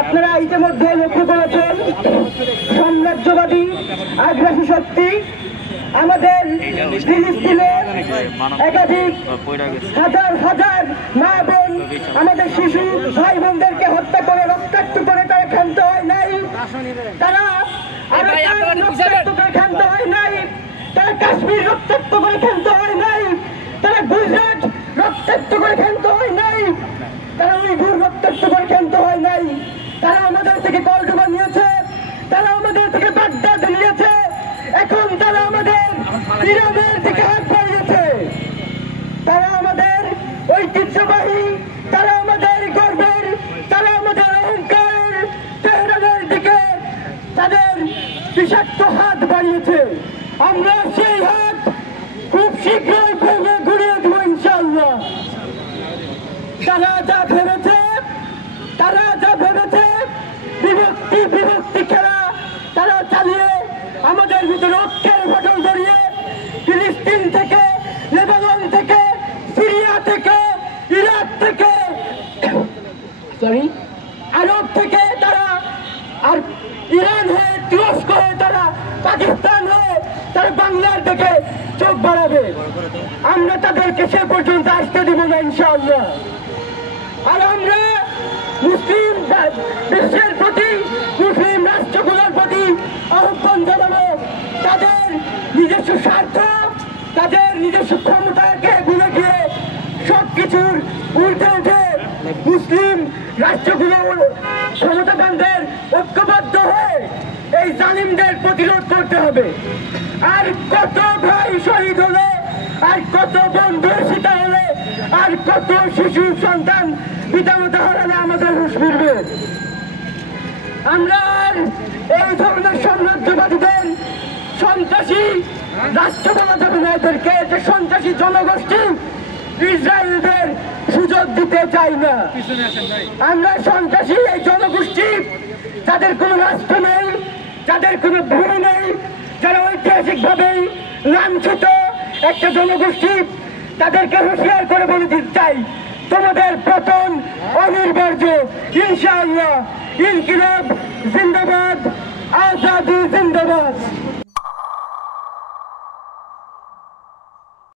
আপনারা ইতিমধ্যে লক্ষ্য করেছেন সাম্রাজ্যবাদী আগ্রাসী শক্তি আমাদের ফিলিস্তিনের একাধিক হাজার হাজার মা বোন আমাদের শিশু ভাই বোনদেরকে হত্যা করে রক্তাক্ত করে তারা ক্ষান্ত হয় নাই, তারা রক্তাক্ত করে ক্ষান্ত হয় নাই, তারা কাশ্মীর রক্তাক্ত করে ক্ষান্ত হয় নাই, তারা গুজরাট রক্তাক্ত করে ক্ষান্ত হয় নাই, তারা উইঘুর রক্তাক্ত করে ক্ষান্ত হয় নাই, তারা আমাদের থেকে কলডোবা নিয়েছে, তারা আমাদের থেকে বাগদাদ নিয়েছে, এখন তারা আমাদের ইরানের দিকে হাত বাড়িয়েছে, তারা আমাদের ঐতিহ্যবাহী, তারা আমাদের গর্বের, তারা আমাদের অহংকারের তেহরানের দিকে তাদের বিষাক্ত হাত বাড়িয়েছে। আমরা সেই হাত খুব শীঘ্রই ভেঙে ঘুরিয়ে দেবো ইনশাআল্লাহ। তারা যা ভেবেছে বিভক্তি খেলা তারা চালিয়ে আমাদের ভিতরে ঐক্যের ফাটল ধরিয়ে ফিলিস্তিন থেকে, লেবানন থেকে, সিরিয়া থেকে, ইরাক থেকে, আরব থেকে তারা, আর ইরান হয়ে, তুরস্ক হয়ে, তারা পাকিস্তান হয়ে তারা বাংলার দিকে চোখ বাড়াবে। আমরা তাদেরকে সে পর্যন্ত আসতে দিব না ইনশাআল্লাহ। আর আমরা মুসলিম বিশ্বের প্রতি, মুসলিম রাষ্ট্রগুলোর প্রতি আহ্বান জানাবো, তাদের নিজস্ব স্বার্থ, তাদের নিজস্ব ক্ষমতাকে ভুলে গিয়ে সবকিছুর ঊর্ধ্বে উঠে মুসলিম রাষ্ট্রগুলোর ক্ষমতাবানদের ঐক্যবদ্ধ হয়ে এই জালিমদের প্রতিরোধ করতে হবে। আর কত ভাই শহীদ হলে, আর কত বোন ধর্ষিতা হলে, আর কত শিশু সন্তান পিতামাতা হারালে আমাদের হুঁশ ফিরবে। আমরা আর এই ধরনের সাম্রাজ্যবাদীদের সন্ত্রাসী রাষ্ট্র বলা যাবে না, এদেরকে যে সন্ত্রাসী জনগোষ্ঠী ইসরায়েলদের সুযোগ দিতে চাই না। আমরা সন্ত্রাসী এই জনগোষ্ঠী, যাদের কোনো রাষ্ট্র নেই, যাদের কোনো ভূমি নেই, যারা ঐতিহাসিকভাবেই লাঞ্ছিত একটা জনগোষ্ঠী, তাদেরকে হুঁশিয়ার করে বলে দিতে চাই, তোমাদের পতন অনিবার্য ইনশাআল্লাহ। ইনকিলাব জিন্দাবাদ, আজাদি জিন্দাবাদ।